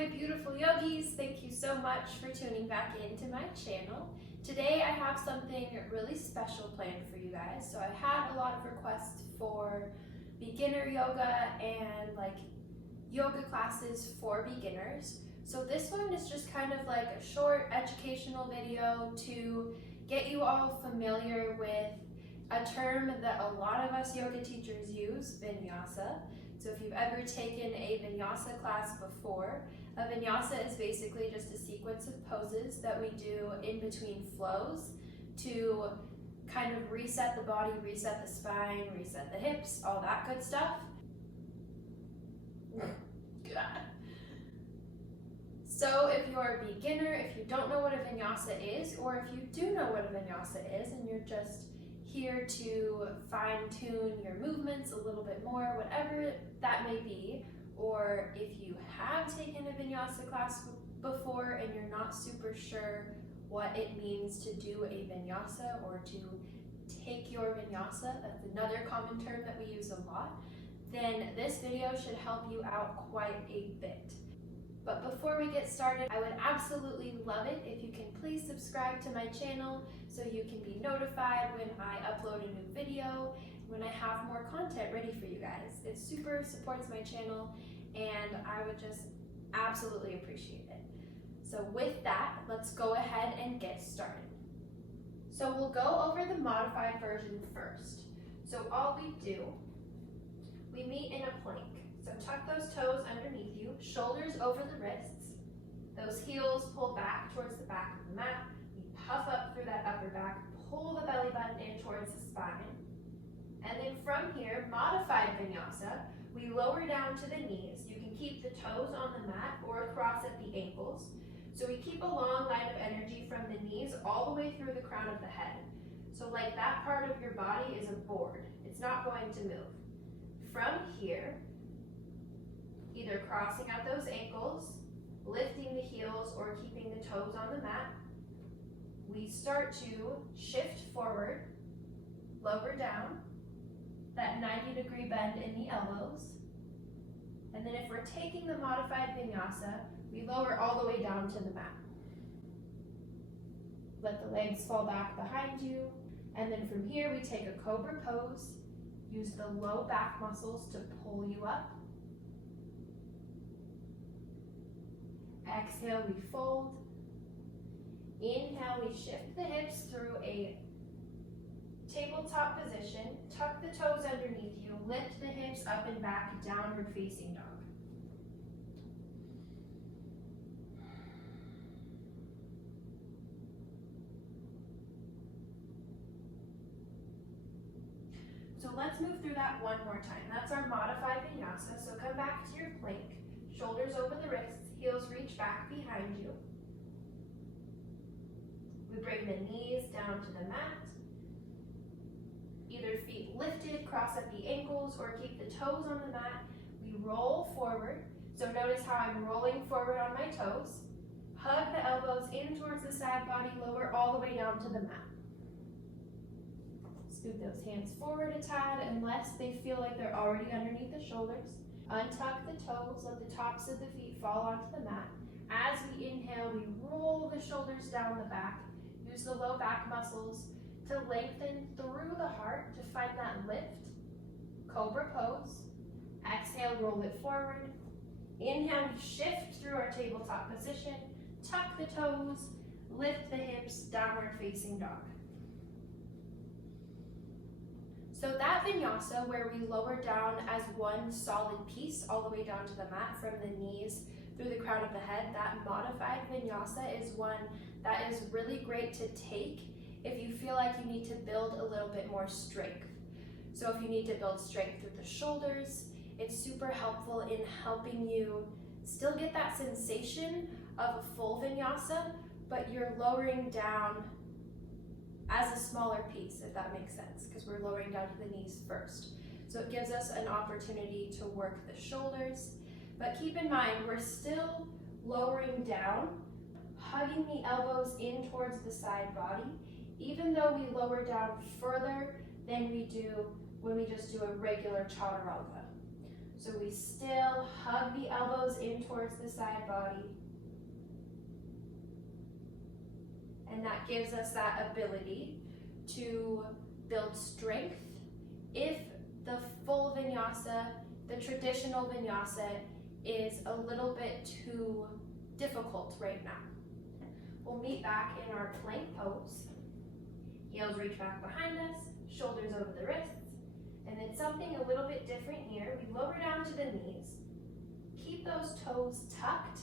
my beautiful yogis, thank you so much for tuning back into my channel. Today I have something really special planned for you guys. So I had a lot of requests for beginner yoga and yoga classes for beginners. So this one is just kind of like a short educational video to get you all familiar with a term that a lot of us yoga teachers use, Vinyasa. So if you've ever taken a Vinyasa class before, a Vinyasa is basically just a sequence of poses that we do in between flows to kind of reset the body, reset the spine, reset the hips, all that good stuff. God. So if you're a beginner, if you don't know what a Vinyasa is, or if you do know what a Vinyasa is and you're just here to fine-tune your movements a little bit more, whatever that may be, or if you have taken a Vinyasa class before and you're not super sure what it means to do a Vinyasa or to take your Vinyasa, that's another common term that we use a lot, then this video should help you out quite a bit. But before we get started, I would absolutely love it if you can please subscribe to my channel so you can be notified when I upload a new video, when I have more content ready for you guys. It super supports my channel and I would just absolutely appreciate it. So with that, let's go ahead and get started. So we'll go over the modified version first. So all we do, we meet in a plank. So tuck those toes underneath you, shoulders over the wrists, those heels pull back towards the back of the mat. We puff up through that upper back, pull the belly button in towards the spine. And then from here, modified Vinyasa, we lower down to the knees. You can keep the toes on the mat or across at the ankles. So we keep a long line of energy from the knees all the way through the crown of the head. So like that part of your body is a board. It's not going to move. From here, either crossing out those ankles, lifting the heels, or keeping the toes on the mat, we start to shift forward, lower down, that 90-degree bend in the elbows. And then if we're taking the modified Vinyasa, we lower all the way down to the mat. Let the legs fall back behind you. And then from here, we take a cobra pose. Use the low back muscles to pull you up. Exhale, we fold. Inhale, we shift the hips through a tabletop position. Tuck the toes underneath you. Lift the hips up and back, downward facing dog. So let's move through that one more time. That's our modified Vinyasa. So come back to your plank, shoulders over the wrists, heels reach back behind you. We bring the knees down to the mat. Either feet lifted, cross at the ankles, or keep the toes on the mat. We roll forward. So notice how I'm rolling forward on my toes. Hug the elbows in towards the side body, lower all the way down to the mat. Scoot those hands forward a tad unless they feel like they're already underneath the shoulders. Untuck the toes, let the tops of the feet fall onto the mat. As we inhale, we roll the shoulders down the back. Use the low back muscles to lengthen through the heart to find that lift. Cobra pose. Exhale, roll it forward. Inhale, we shift through our tabletop position. Tuck the toes, lift the hips, downward facing dog. So that Vinyasa where we lower down as one solid piece all the way down to the mat from the knees through the crown of the head, that modified Vinyasa is one that is really great to take if you feel like you need to build a little bit more strength. So if you need to build strength through the shoulders, it's super helpful in helping you still get that sensation of a full Vinyasa, but you're lowering down as a smaller piece, if that makes sense, because we're lowering down to the knees first. So it gives us an opportunity to work the shoulders, but keep in mind, we're still lowering down, hugging the elbows in towards the side body, even though we lower down further than we do when we just do a regular chaturanga. So we still hug the elbows in towards the side body. And that gives us that ability to build strength if the full vinyasa, the traditional vinyasa, is a little bit too difficult right now. We'll meet back in our plank pose. Heels reach back behind us, shoulders over the wrists, and then something a little bit different here. We lower down to the knees, keep those toes tucked,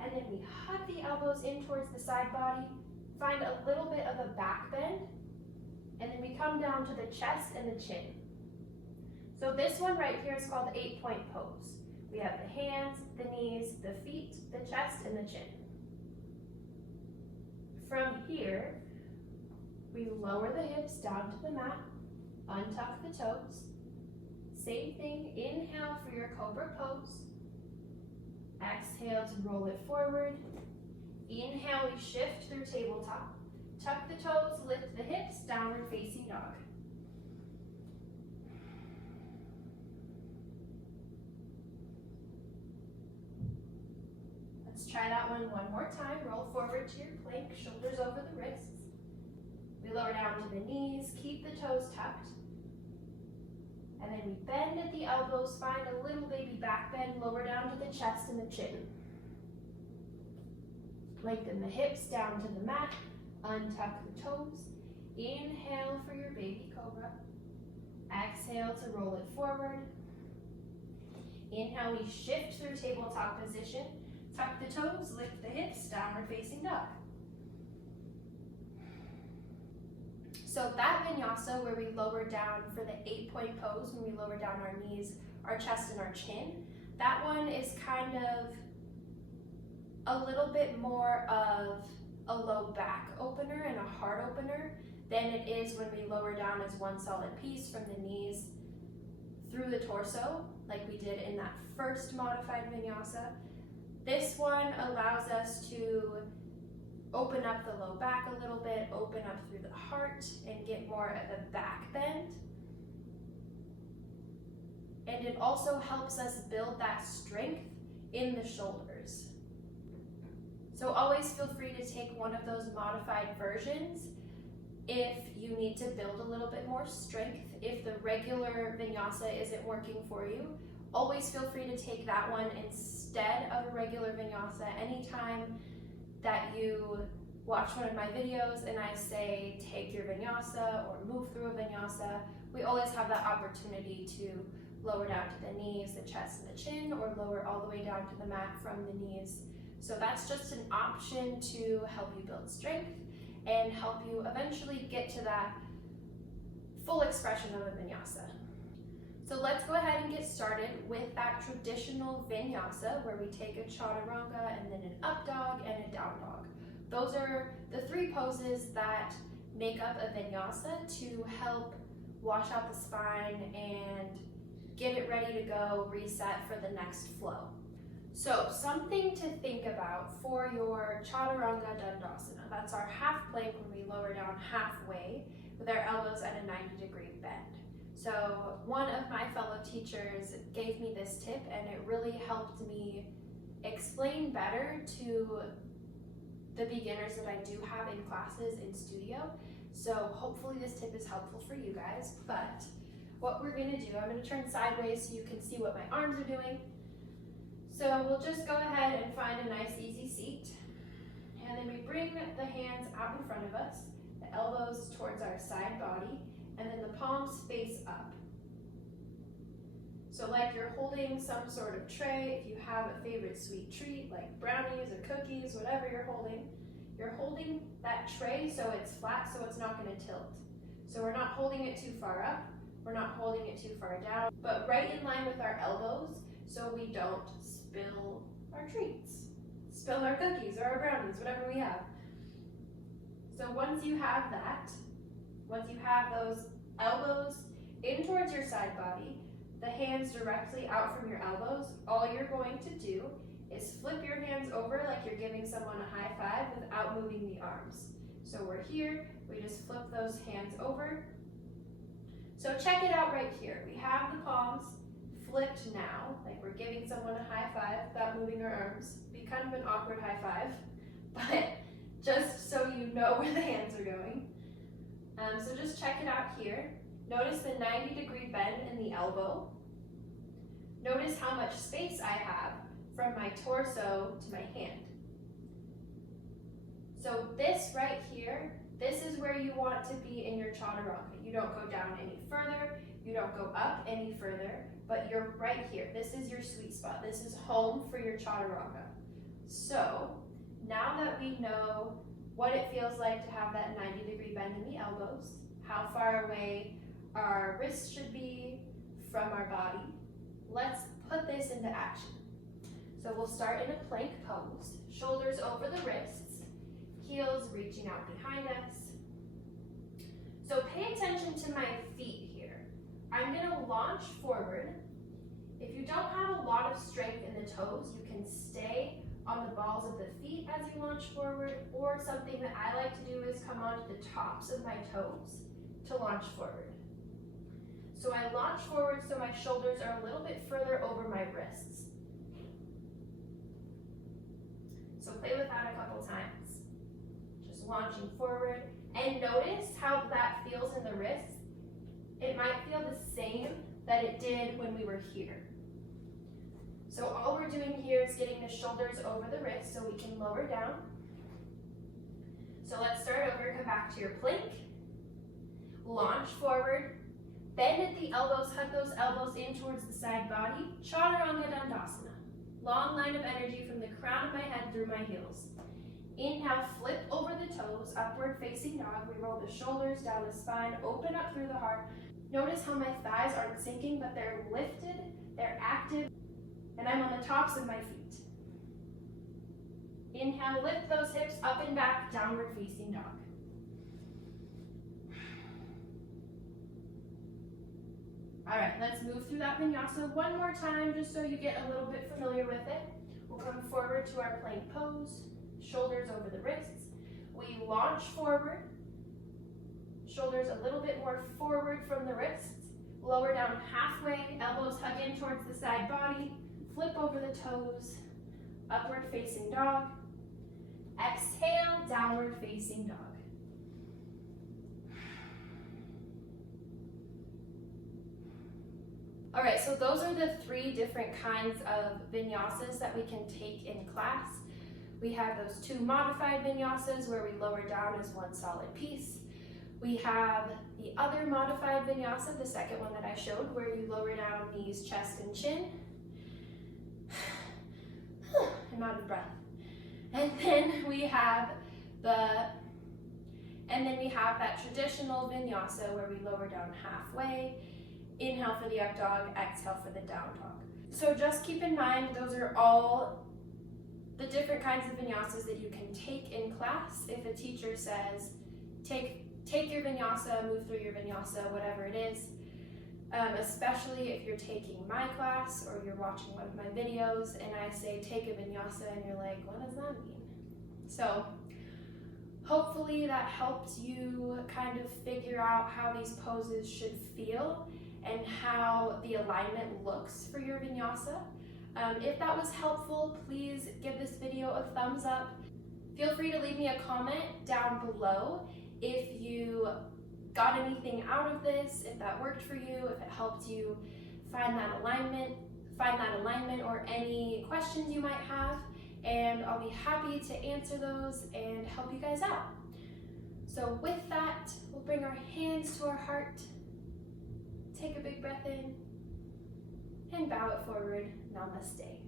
and then we hug the elbows in towards the side body, find a little bit of a back bend, and then we come down to the chest and the chin. So this one right here is called the 8-point pose. We have the hands, the knees, the feet, the chest, and the chin. From here, we lower the hips down to the mat, untuck the toes. Same thing, inhale for your cobra pose. Exhale to roll it forward. Inhale, we shift through tabletop. Tuck the toes, lift the hips, downward facing dog. Let's try that one more time. Roll forward to your plank, shoulders over the wrists. We lower down to the knees, keep the toes tucked. And then we bend at the elbows, find a little baby back bend, lower down to the chest and the chin. Lengthen the hips down to the mat, untuck the toes. Inhale for your baby cobra. Exhale to roll it forward. Inhale, we shift through tabletop position. Tuck the toes, lift the hips, downward facing dog. So that vinyasa where we lower down for the 8-point pose, when we lower down our knees, our chest, and our chin, that one is kind of a little bit more of a low back opener and a heart opener than it is when we lower down as one solid piece from the knees through the torso, like we did in that first modified vinyasa. This one allows us to open up the low back a little bit, open up through the heart, and get more of a back bend. And it also helps us build that strength in the shoulders. So always feel free to take one of those modified versions if you need to build a little bit more strength. If the regular vinyasa isn't working for you, always feel free to take that one instead of a regular vinyasa. Anytime that you watch one of my videos and I say take your vinyasa or move through a vinyasa, we always have that opportunity to lower down to the knees, the chest, and the chin, or lower all the way down to the mat from the knees. So that's just an option to help you build strength and help you eventually get to that full expression of a vinyasa. So let's go ahead and get started with that traditional vinyasa where we take a chaturanga and then an up dog and a down dog. Those are the 3 poses that make up a vinyasa to help wash out the spine and get it ready to go, reset for the next flow. So something to think about for your chaturanga dandasana. That's our half plank when we lower down halfway with our elbows at a 90-degree bend. So one of my fellow teachers gave me this tip and it really helped me explain better to the beginners that I do have in classes in studio. So hopefully this tip is helpful for you guys. But what we're gonna do, I'm gonna turn sideways so you can see what my arms are doing. So we'll just go ahead and find a nice easy seat. And then we bring the hands out in front of us, the elbows towards our side body, and then the palms face up. So like you're holding some sort of tray, if you have a favorite sweet treat like brownies or cookies, whatever you're holding that tray so it's flat, so it's not going to tilt. So we're not holding it too far up, we're not holding it too far down, but right in line with our elbows so we don't spill our treats, spill our cookies or our brownies, whatever we have. So once you have that, once you have those elbows in towards your side body, the hands directly out from your elbows, all you're going to do is flip your hands over like you're giving someone a high five without moving the arms. So we're here, we just flip those hands over. So check it out right here. We have the palms flipped now, like we're giving someone a high five without moving our arms. Be kind of an awkward high five, but just so you know where the hands are going. So just check it out here. Notice the 90-degree bend in the elbow. Notice how much space I have from my torso to my hand. So this right here, this is where you want to be in your chaturanga. You don't go down any further, you don't go up any further, but you're right here. This is your sweet spot. This is home for your chaturanga. So now that we know what it feels like to have that 90-degree bend in the elbows, how far away our wrists should be from our body, let's put this into action. So we'll start in a plank pose, shoulders over the wrists, heels reaching out behind us. So pay attention to my feet here. I'm gonna launch forward. If you don't have a lot of strength in the toes, you can stay on the balls of the feet as you launch forward, or something that I like to do is come onto the tops of my toes to launch forward. So I launch forward so my shoulders are a little bit further over my wrists. So play with that a couple times. Just launching forward, and notice how that feels in the wrists. It might feel the same that it did when we were here. So all we're doing here is getting the shoulders over the wrist so we can lower down. So let's start over, come back to your plank, launch forward, bend at the elbows, hug those elbows in towards the side body, Chaturanga Dandasana. Long line of energy from the crown of my head through my heels. Inhale, flip over the toes, upward facing dog. We roll the shoulders down the spine, open up through the heart. Notice how my thighs aren't sinking, but they're lifted, they're active, and I'm on the tops of my feet. Inhale, lift those hips up and back, downward facing dog. All right, let's move through that vinyasa one more time just so you get a little bit familiar with it. We'll come forward to our plank pose, shoulders over the wrists. We launch forward, shoulders a little bit more forward from the wrists. Lower down halfway, elbows hug in towards the side body. Flip over the toes, upward facing dog. Exhale, downward facing dog. All right, so those are the 3 different kinds of vinyasas that we can take in class. We have those 2 modified vinyasas where we lower down as one solid piece. We have the other modified vinyasa, the second one that I showed, where you lower down knees, chest, and chin. I'm out of breath. And then we have that traditional vinyasa where we lower down halfway. Inhale for the up dog, exhale for the down dog. So just keep in mind, those are all the different kinds of vinyasas that you can take in class. If a teacher says, take your vinyasa, move through your vinyasa, whatever it is, especially if you're taking my class or you're watching one of my videos and I say take a vinyasa and you're like, what does that mean? So hopefully that helped you kind of figure out how these poses should feel and how the alignment looks for your vinyasa. If that was helpful, please give this video a thumbs up. Feel free to leave me a comment down below if you got anything out of this, if that worked for you, if it helped you find that alignment or any questions you might have, and I'll be happy to answer those and help you guys out. So with that, we'll bring our hands to our heart, take a big breath in, and bow it forward. Namaste.